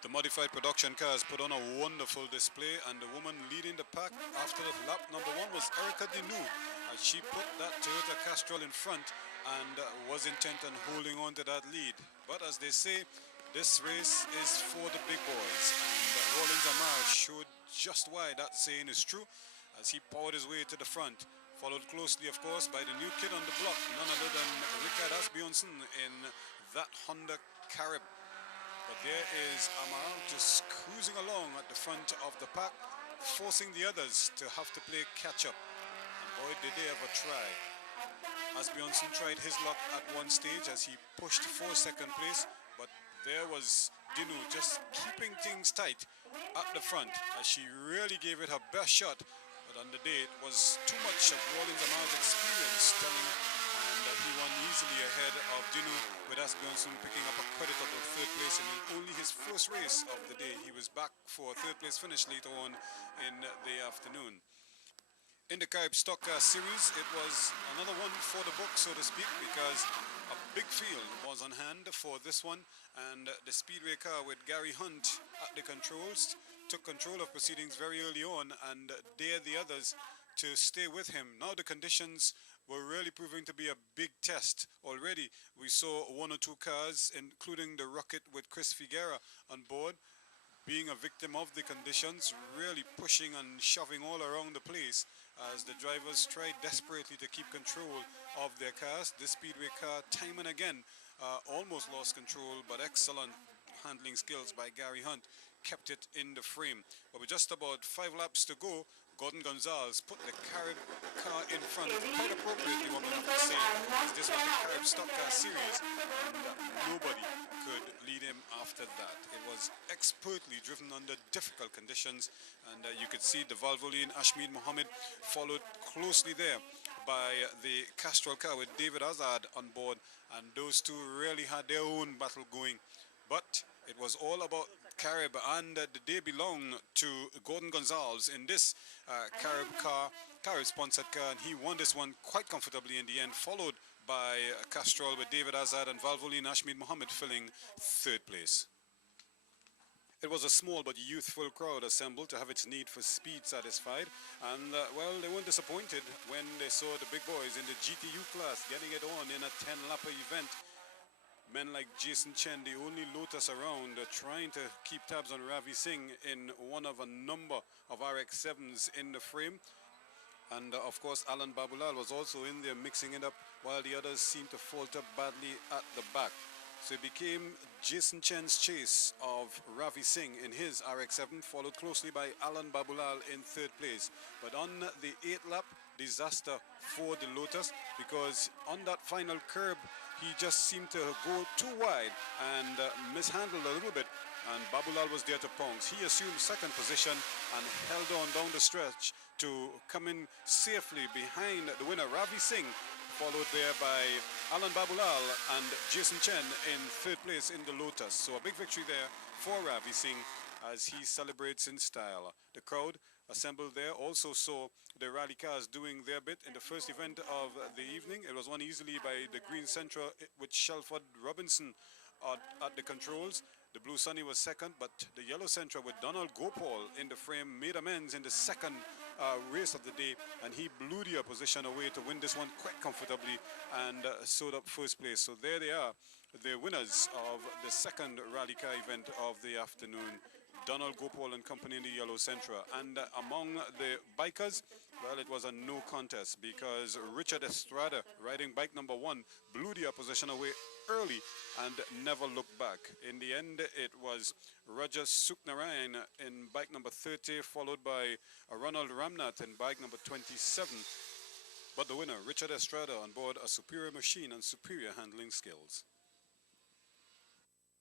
The modified production cars put on a wonderful display, and the woman leading the pack after the lap number 1 was Erica Dinu, as she put that Toyota Castrol in front and was intent on holding on to that lead. But as they say, this race is for the big boys, and Rollins Amar showed just why that saying is true as he powered his way to the front, followed closely of course by the new kid on the block, none other than Richard Asbjornsen in that Honda Carib. But there is Amar just cruising along at the front of the pack, forcing the others to have to play catch-up. And boy, did they ever try. Asbjornsen tried his luck at one stage as he pushed for second place, but there was Dinu just keeping things tight at the front as she really gave it her best shot. But on the day, it was too much of Rollins Amar's experience telling, and he won easily ahead of Dinu, with Asbjornsen picking up a creditable third place in only his first race of the day. He was back for a third place finish later on in the afternoon. In the Carib Stock Car Series, it was another one for the book, so to speak, because a big field was on hand for this one, and the Speedway car with Gary Hunt at the controls took control of proceedings very early on and dared the others to stay with him. Now the conditions were really proving to be a big test. Already we saw one or two cars, including the Rocket with Chris Figuera on board, being a victim of the conditions, really pushing and shoving all around the place as the drivers tried desperately to keep control of their cars. The Speedway car, time and again, almost lost control, but excellent handling skills by Gary Hunt kept it in the frame. But with just about 5 laps to go, Gordon Gonzalez put the Carib car in front, quite appropriately, one would have to say, as this was the Carib Stock Car Series, and nobody could lead him after that. It was expertly driven under difficult conditions, and you could see the Valvoline Ashmead Mohammed followed closely there by the Castrol car with David Azad on board, and those two really had their own battle going. But it was all about Carib, and the day belonged to Gordon Gonzalez in this Carib car, Carib-sponsored car, and he won this one quite comfortably in the end, followed by Castrol with David Azad and Valvoline Ashmead Mohammed filling third place. It was a small but youthful crowd assembled to have its need for speed satisfied, and well, they weren't disappointed when they saw the big boys in the GTU class getting it on in a 10-lapper event. Men like Jason Chen, the only Lotus around, trying to keep tabs on Ravi Singh in one of a number of RX-7s in the frame. And of course, Alan Babulal was also in there mixing it up, while the others seemed to falter badly at the back. So it became Jason Chen's chase of Ravi Singh in his RX-7, followed closely by Alan Babulal in third place. But on the 8th lap, disaster for the Lotus, because on that final curb, he just seemed to go too wide and mishandled a little bit, and Babulal was there to pounce. He assumed second position and held on down the stretch to come in safely behind the winner, Ravi Singh, followed there by Alan Babulal and Jason Chen in third place in the Lotus. So a big victory there for Ravi Singh as he celebrates in style. The crowd assembled there also saw the rally cars doing their bit in the first event of the evening. It was won easily by the Green Sentra with Shelford Robinson at the controls. The Blue Sunny was second, but the Yellow Sentra with Donald Gopal in the frame made amends in the second race of the day, and he blew the opposition away to win this one quite comfortably and sewed up first place. So there they are, the winners of the second rally car event of the afternoon. Donald Gopal and company in the Yellow Sentra. And among the bikers, well, it was a no contest because Richard Estrada, riding bike number 1, blew the opposition away early and never looked back. In the end, it was Raja Suknarayan in bike number 30, followed by Ronald Ramnath in bike number 27. But the winner, Richard Estrada, on board a superior machine and superior handling skills.